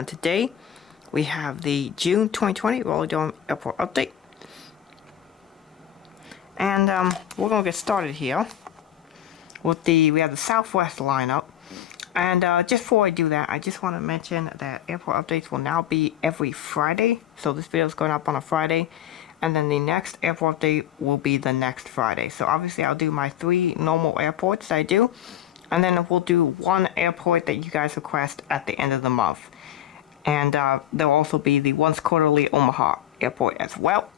and today we have the June 2020 Raleigh-Durham Airport update. And we're going to get started here with we have the Southwest lineup. And just before I do that, I just want to mention that airport updates will now be every Friday. So this video is going up on a Friday, and then the next airport update will be the next Friday. So obviously I'll do my 3 normal airports that I do, and then we'll do 1 airport that you guys request at the end of the month. And there'll also be the once quarterly Omaha airport as well.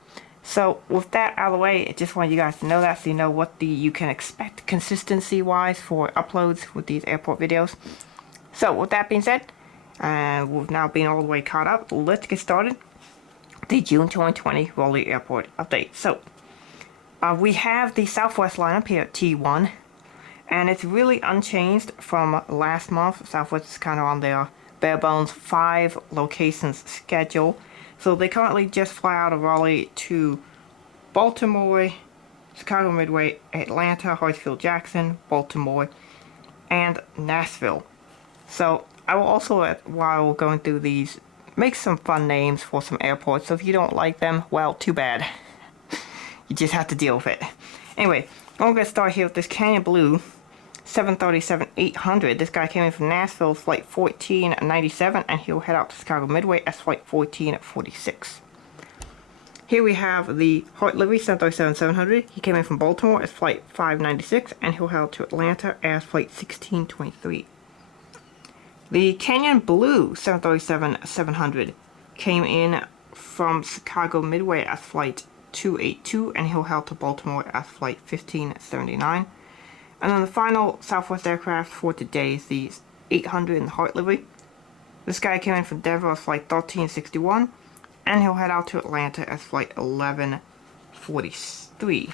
So with that out of the way, I just want you guys to know that, so you know what you can expect consistency wise for uploads with these airport videos. So with that being said, we've now been all the way caught up, let's get started. The June 2020 Raleigh Airport update. So we have the Southwest lineup here at T1, and it's really unchanged from last month. Southwest is kind of on their bare bones 5 locations schedule. So they currently just fly out of Raleigh to Baltimore, Chicago Midway, Atlanta, Hartsfield Jackson, Baltimore, and Nashville. So I will also, while going through these, make some fun names for some airports. So if you don't like them, well, too bad. You just have to deal with it. Anyway, I'm going to start here with this Canyon Blue 737-800. This guy came in from Nashville, flight 1497, and he'll head out to Chicago Midway as flight 1446. Here we have the Hart Livery 737-700. He came in from Baltimore as flight 596, and he'll head out to Atlanta as flight 1623. The Canyon Blue 737-700 came in from Chicago Midway as flight 282, and he'll head out to Baltimore as flight 1579. And then the final Southwest aircraft for today is the 800 in the Hart Livery. This guy came in from Denver as flight 1361, and he'll head out to Atlanta as flight 1143.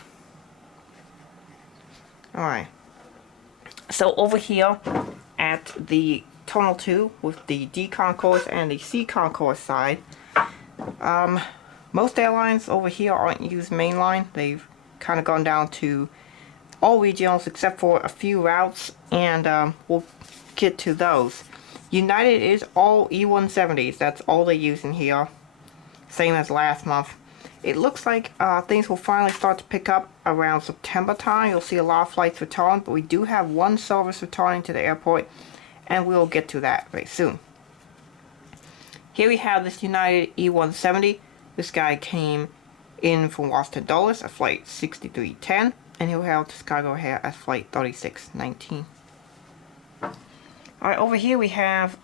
Alright. So over here at the Terminal 2 with the D concourse and the C concourse side, most airlines over here aren't using mainline. They've kind of gone down to all regionals except for a few routes, and we'll get to those. United is all E170s. That's all they use in here, same as last month. It looks like things will finally start to pick up around September time. You'll see a lot of flights return, but we do have 1 service returning to the airport, and we'll get to that very soon. Here we have this United E170. This guy came in from Washington Dulles at flight 6310. And he'll head out to Chicago here at flight 3619. Alright, over here we have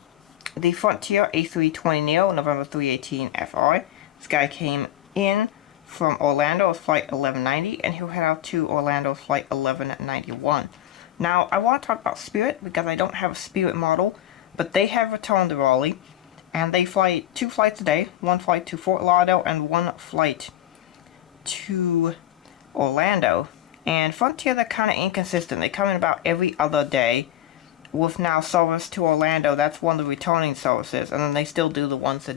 the Frontier A320neo November 318 FR. This guy came in from Orlando at flight 1190, and he'll head out to Orlando flight 1191. Now, I want to talk about Spirit because I don't have a Spirit model, but they have returned to Raleigh, and they fly 2 flights a day, 1 flight to Fort Lauderdale and 1 flight to Orlando. And Frontier, they're kind of inconsistent. They come in about every other day, with now service to Orlando. That's one of the returning services, and then they still do the once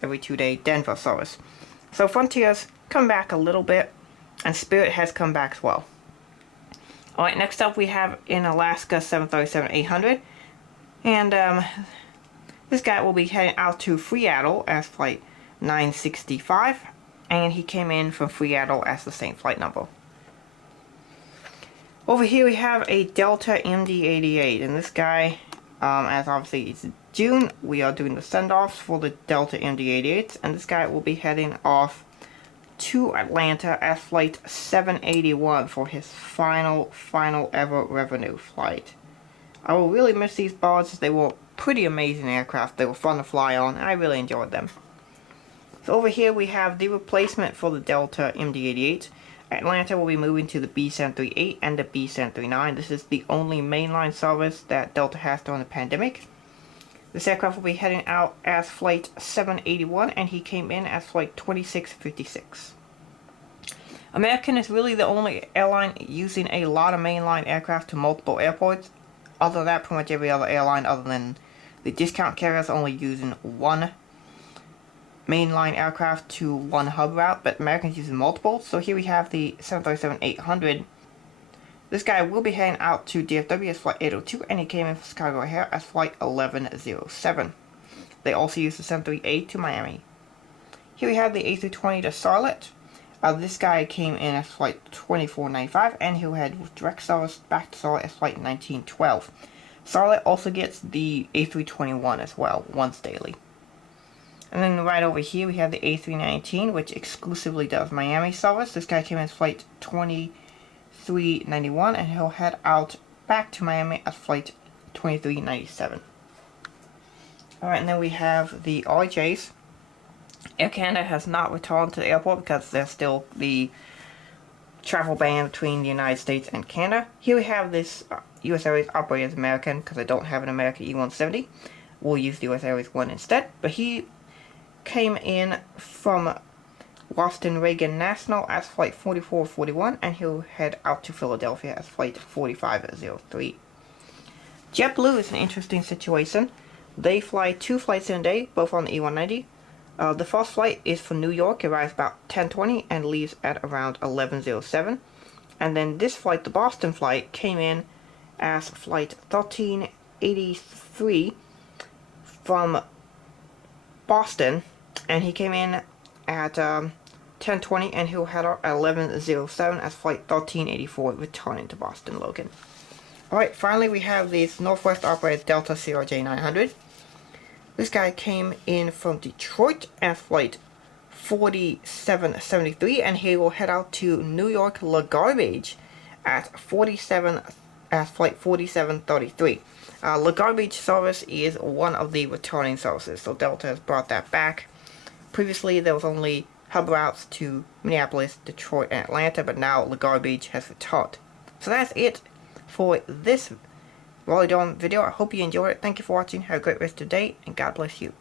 every 2-day Denver service. So Frontier's come back a little bit, and Spirit has come back as well. Alright, next up we have in Alaska 737-800, and this guy will be heading out to Seattle as flight 965, and he came in from Seattle as the same flight number. Over here we have a Delta MD-88, and this guy, as obviously it's June, we are doing the send-offs for the Delta MD-88s, and this guy will be heading off to Atlanta as flight 781 for his final ever revenue flight. I will really miss these birds. They were pretty amazing aircraft. They were fun to fly on, and I really enjoyed them. So over here we have the replacement for the Delta MD-88. Atlanta will be moving to the B738 and the B739. This is the only mainline service that Delta has during the pandemic. This aircraft will be heading out as flight 781, and he came in as flight 2656. American is really the only airline using a lot of mainline aircraft to multiple airports. Other than that, pretty much every other airline other than the discount carriers only using 1 mainline aircraft to 1 hub route, but American's using multiple. So here we have the 737-800. This guy will be heading out to DFW as flight 802, and he came in from Chicago O'Hare as flight 1107. They also use the 73A to Miami. Here we have the A320 to Charlotte. This guy came in as flight 2495, and he had direct service back to Charlotte as flight 1912. Charlotte also gets the A321 as well, once daily. And then right over here we have the A319, which exclusively does Miami service. This guy came in as flight 2391, and he'll head out back to Miami at flight 2397. Alright, and then we have the RJs. Air Canada has not returned to the airport because there's still the travel ban between the United States and Canada. Here we have this US Airways operated as American because I don't have an American E170. We'll use the US Airways one instead. But he came in from Boston Reagan National as flight 4441, and he'll head out to Philadelphia as flight 4503. JetBlue is an interesting situation. They fly 2 flights in a day, both on the E190. The first flight is for New York, arrives about 10:20 and leaves at around 11:07. And then this flight, the Boston flight, came in as flight 1383 from Boston, and he came in at 10:20 and he'll head out at 11:07 as flight 1384 returning to Boston Logan. Alright, finally we have this Northwest operated Delta CRJ900. This guy came in from Detroit as flight 4773, and he will head out to New York LaGuardia at flight 4733. LaGuardia service is one of the returning services, so Delta has brought that back. Previously there was only hub routes to Minneapolis, Detroit, and Atlanta, but now LaGuardia has returned. So that's it for this Raleigh-Durham video. I hope you enjoyed it. Thank you for watching. Have a great rest of the day, and God bless you.